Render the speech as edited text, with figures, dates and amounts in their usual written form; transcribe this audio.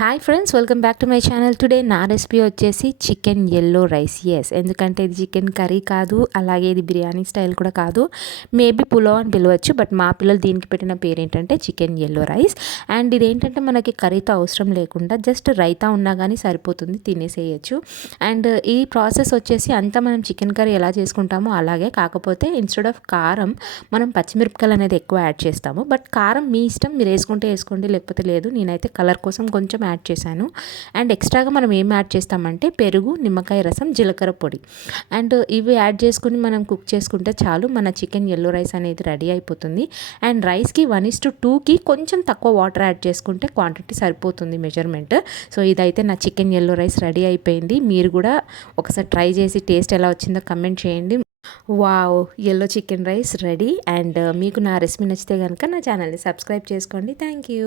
Hi friends, welcome back to my channel. Today నా recipe వచ్చేసి chicken yellow rice. ఎందుకంటే ఇది చికెన్ కర్రీ కాదు, అలాగే ఇది బిర్యానీ స్టైల్ కూడా కాదు. మేబీ పులావ్ అని పిలవచ్చు, బట్ మా పిల్లలు దీనికి పెట్టిన పేరు ఏంటంటే చికెన్ ఎల్లో రైస్. అండ్ ఇదేంటంటే మనకి కర్రీతో అవసరం లేకుండా జస్ట్ రైతా ఉన్నా కానీ సరిపోతుంది, తినేసేయచ్చు. అండ్ ఈ ప్రాసెస్ వచ్చేసి అంతా మనం చికెన్ కర్రీ ఎలా చేసుకుంటామో అలాగే, కాకపోతే ఇన్స్టెడ్ ఆఫ్ కారం మనం పచ్చిమిరపకాయలు అనేది ఎక్కువ యాడ్ చేస్తాము. బట్ కారం మీ ఇష్టం, మీరు వేసుకుంటే వేసుకోండి, లేకపోతే లేదు. నేనైతే కలర్ కోసం కొంచెం యాడ్ చేశాను. అండ్ ఎక్స్ట్రాగా మనం ఏం యాడ్ చేస్తామంటే పెరుగు, నిమ్మకాయ రసం, జీలకర్ర పొడి, అండ్ ఇవి యాడ్ చేసుకుని మనం కుక్ చేసుకుంటే చాలు, మన చికెన్ ఎల్లో రైస్ అనేది రెడీ అయిపోతుంది. అండ్ రైస్కి 1:2కి కొంచెం తక్కువ వాటర్ యాడ్ చేసుకుంటే క్వాంటిటీ సరిపోతుంది, మెజర్మెంట్. సో ఇదైతే నా చికెన్ ఎల్లో రైస్ రెడీ అయిపోయింది. మీరు కూడా ఒకసారి ట్రై చేసి టేస్ట్ ఎలా వచ్చిందో కమెంట్ చేయండి. Wow, yellow chicken rice ready. And మీకు నా రెసిపీ నచ్చితే కనుక నా ఛానల్ని సబ్స్క్రైబ్ చేసుకోండి. Thank you.